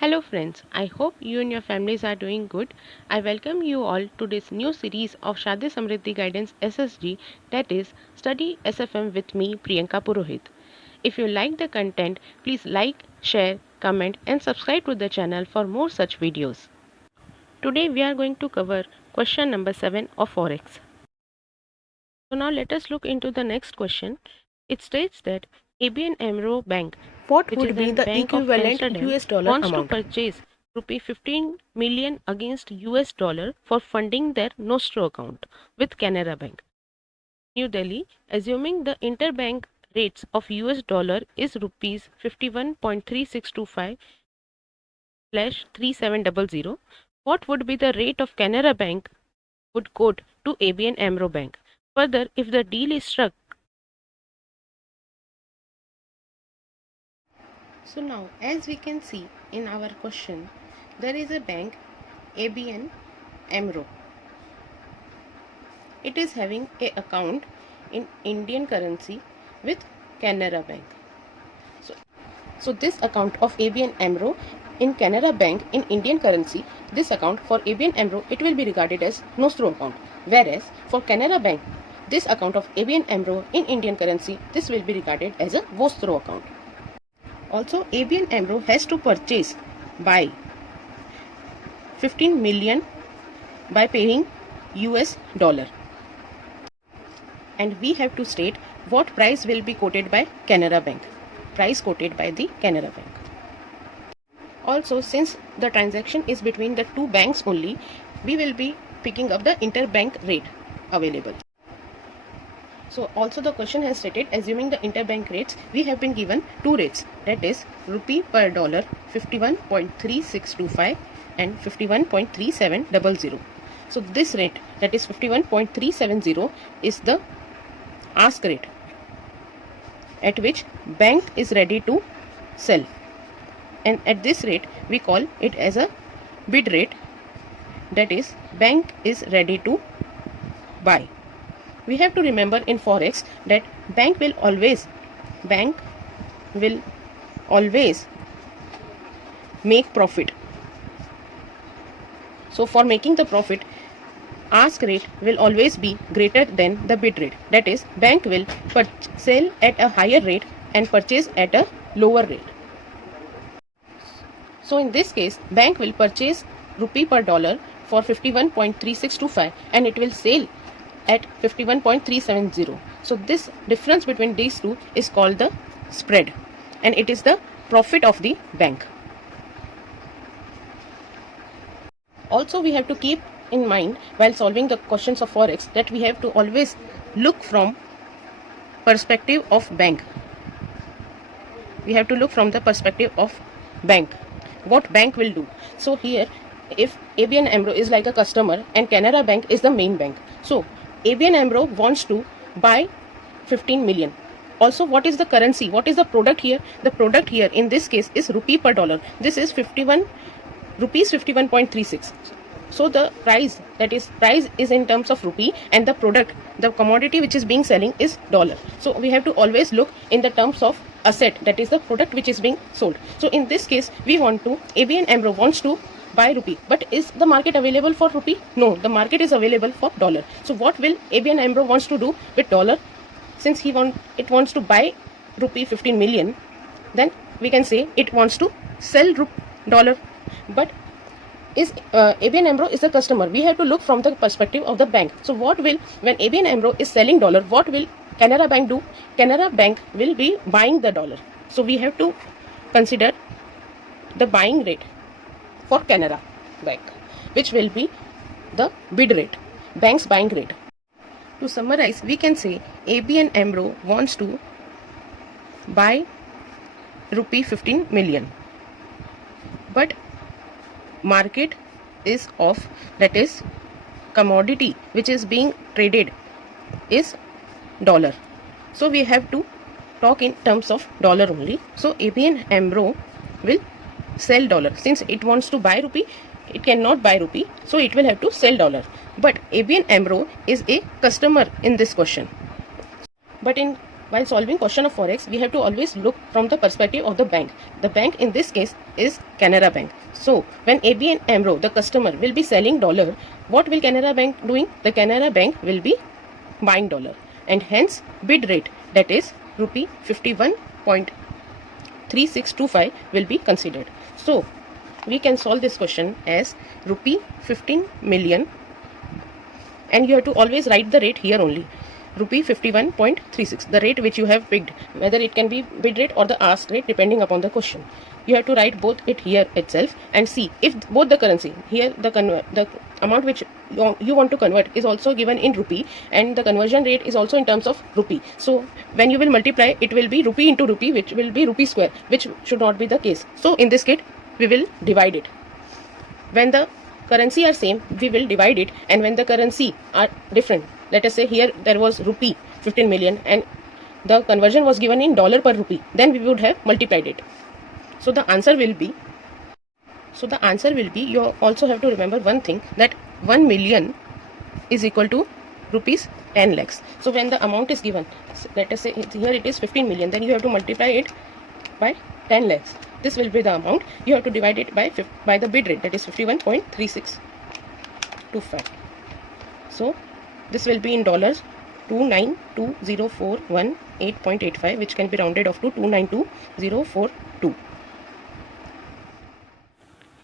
Hello friends, I hope you and your families are doing good. I welcome you all to this new series of Shadi Samriddhi Guidance SSG, that is Study SFM with me Priyanka Purohit. If you like the content, please like, share, comment and subscribe to the channel for more such videos. Today we are going to cover question number 7 of Forex. So now let us look into the next question. It states that ABN AMRO Bank, What which would is be a the bank of equivalent Amsterdam, US dollar wants to amount? purchase rupee 15 million against US dollar for funding their Nostro account with Canara Bank, New Delhi, assuming the interbank rates of US dollar is rupees 51.3625 slash 3700. What would be the rate of Canara Bank would quote to ABN AMRO Bank? Further, if the deal is struck. So now, as we can see in our question, there is a bank ABN AMRO. It is having a account in Indian currency with Canara Bank. So this account of ABN AMRO in Canara Bank in Indian currency, this account for ABN AMRO, it will be regarded as Nostro account. Whereas for Canara Bank, this account of ABN AMRO in Indian currency, this will be regarded as a Vostro account. Also, ABN AMRO has to purchase by 15 million by paying US dollar. And we have to state what price will be quoted by Canara Bank. Price quoted by the Canara Bank. Also, since the transaction is between the two banks only, we will be picking up the interbank rate available. So also the question has stated, assuming the interbank rates, we have been given two rates, that is rupee per dollar 51.3625 and 51.3700. So this rate, that is 51.370, is the ask rate at which bank is ready to sell, and at this rate we call it as a bid rate, that is bank is ready to buy. We have to remember in forex that bank will always make profit. So for making the profit, ask rate will always be greater than the bid rate, that is bank will sell at a higher rate and purchase at a lower rate. So in this case, bank will purchase rupee per dollar for 51.3625 and it will sell at 51.370. So this difference between these two is called the spread, and it is the profit of the bank. Also, we have to keep in mind while solving the questions of forex that we have to always look from perspective of bank. We have to look from the perspective of bank. What bank will do? So here, if ABN AMRO is like a customer and Canara Bank is the main bank, so ABN AMRO wants to buy 15 million. Also, what is the currency? What is the product here? The product here in this case is rupee per dollar. This is 51 rupees 51.36. So the price, that is price is in terms of rupee, and the product, the commodity which is being selling is dollar. So we have to always look in the terms of asset, that is the product which is being sold. So in this case, we want to, ABN AMRO wants to buy rupee, but is the market available for rupee? No, the market is available for dollar. So what will ABN AMRO wants to do with dollar? Since it wants to buy rupee 15 million, then we can say it wants to sell dollar. But is ABN AMRO is the customer, we have to look from the perspective of the bank. So what will, when ABN AMRO is selling dollar, what will Canara Bank do? Canara Bank will be buying the dollar. So we have to consider the buying rate for Canara Bank, which will be the bid rate, bank's buying rate. To summarize, we can say ABN AMRO wants to buy rupee 15 million, but market is off, that is commodity which is being traded is dollar. So we have to talk in terms of dollar only. So ABN AMRO will sell dollar. Since it wants to buy rupee, it cannot buy rupee, so it will have to sell dollar. But ABN AMRO is a customer in this question. But in while solving question of forex, we have to always look from the perspective of the bank. The bank in this case is Canara Bank. So when AB and Amro, the customer, will be selling dollar, what will Canara Bank doing? The Canara Bank will be buying dollar, and hence bid rate, that is rupee 51.3625 will be considered. So we can solve this question as rupee 15 million, and you have to always write the rate here only, rupee 51.36, the rate which you have picked, whether it can be bid rate or the ask rate depending upon the question. You have to write both it here itself and see if both the currency here, the amount which you want to convert is also given in rupee, and the conversion rate is also in terms of rupee. So when you will multiply, it will be rupee into rupee, which will be rupee square, which should not be the case. So in this case we will divide it. When the currency are same, we will divide it, and when the currency are different, let us say here there was rupee 15 million and the conversion was given in dollar per rupee, then we would have multiplied it. So the answer will be, you also have to remember one thing, that 1 million is equal to rupees 10 lakhs. So when the amount is given, let us say here it is 15 million, then you have to multiply it by 10 lakhs. This will be the amount. You have to divide it by the bid rate, that is 51.3625. So this will be in dollars 292,041.8.85, which can be rounded off to 292,042.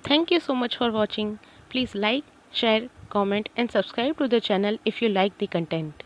Thank you so much for watching. Please like, share, comment and subscribe to the channel if you like the content.